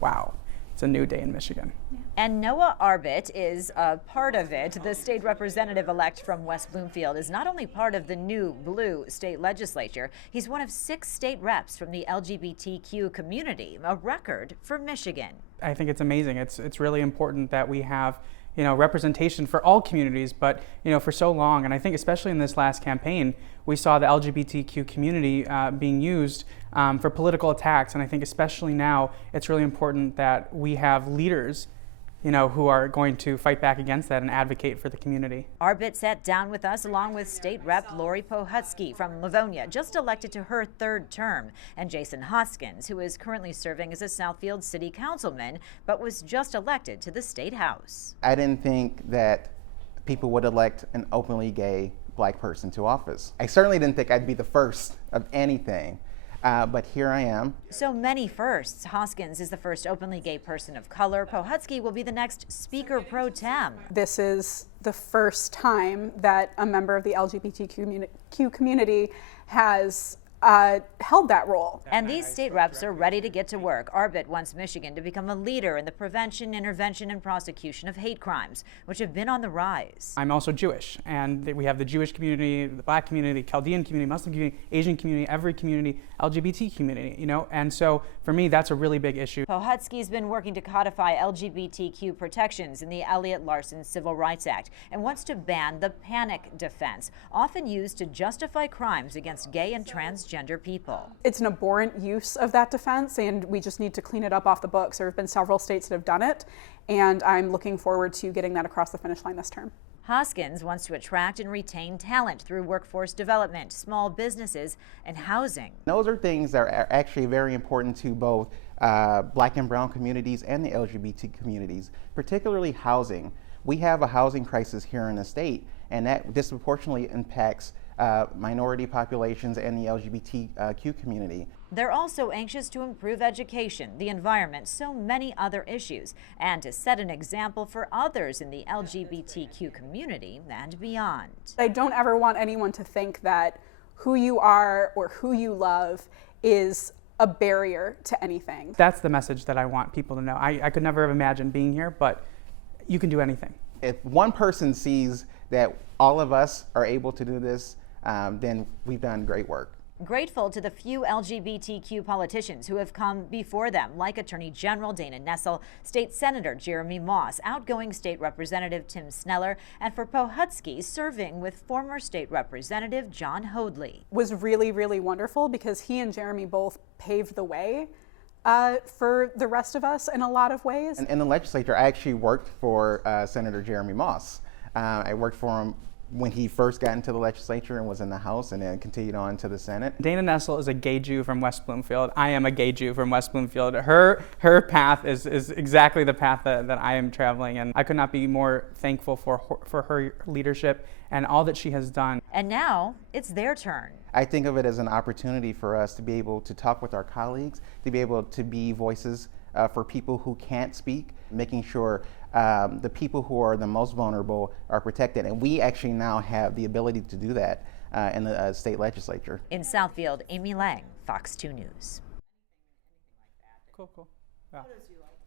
wow, it's a new day in Michigan. And Noah Arbit is a part of it. The state representative-elect from West Bloomfield is not only part of the new blue state legislature, he's one of 6 state reps from the LGBTQ community, a record for Michigan. I think it's amazing. It's really important that we have representation for all communities, but for so long, and I think especially in this last campaign, we saw the LGBTQ community being used for political attacks, and I think especially now, it's really important that we have leaders who are going to fight back against that and advocate for the community. Arbit sat down with us along with State Rep Lori Pohutsky from Livonia, just elected to her 3rd term, and Jason Hoskins, who is currently serving as a Southfield City Councilman, but was just elected to the State House. I didn't think that people would elect an openly gay Black person to office. I certainly didn't think I'd be the first of anything. But here I am. So many firsts. Hoskins is the first openly gay person of color. Pohutsky will be the next Speaker Pro Tem. This is the first time that a member of the LGBTQ community has held that role. And these state reps are ready to get to work. Arbit wants Michigan to become a leader in the prevention, intervention, and prosecution of hate crimes, which have been on the rise. I'm also Jewish, and we have the Jewish community, the Black community, Chaldean community, Muslim community, Asian community, every community, LGBT community, and so for me, that's a really big issue. Pohutsky's been working to codify LGBTQ protections in the Elliott Larson Civil Rights Act and wants to ban the panic defense, often used to justify crimes against gay and transgender people. It's an abhorrent use of that defense, and we just need to clean it up off the books. There have been several states that have done it, and I'm looking forward to getting that across the finish line this term. Hoskins wants to attract and retain talent through workforce development, small businesses, and housing. Those are things that are actually very important to both Black and brown communities and the LGBT communities, particularly housing. We have a housing crisis here in the state, and that disproportionately impacts minority populations and the LGBTQ community. They're also anxious to improve education, the environment, so many other issues, and to set an example for others in the LGBTQ community and beyond. I don't ever want anyone to think that who you are or who you love is a barrier to anything. That's the message that I want people to know. I could never have imagined being here, but you can do anything. If one person sees that all of us are able to do this, then we've done great work. Grateful to the few LGBTQ politicians who have come before them, like Attorney General Dana Nessel, State Senator Jeremy Moss, outgoing State Representative Tim Sneller, and for Pohutsky, serving with former State Representative John Hoadley. Was really, really wonderful because he and Jeremy both paved the way for the rest of us in a lot of ways. In the legislature, I actually worked for Senator Jeremy Moss. I worked for him when he first got into the legislature and was in the House, and then continued on to the Senate. Dana Nessel is a gay Jew from West Bloomfield. I am a gay Jew from West Bloomfield. Her path is exactly the path that I am traveling, and I could not be more thankful for her leadership and all that she has done. And now it's their turn. I think of it as an opportunity for us to be able to talk with our colleagues, to be able to be voices for people who can't speak, making sure the people who are the most vulnerable are protected. And we actually now have the ability to do that in the state legislature. In Southfield, Amy Lang, Fox 2 News. Cool. Yeah.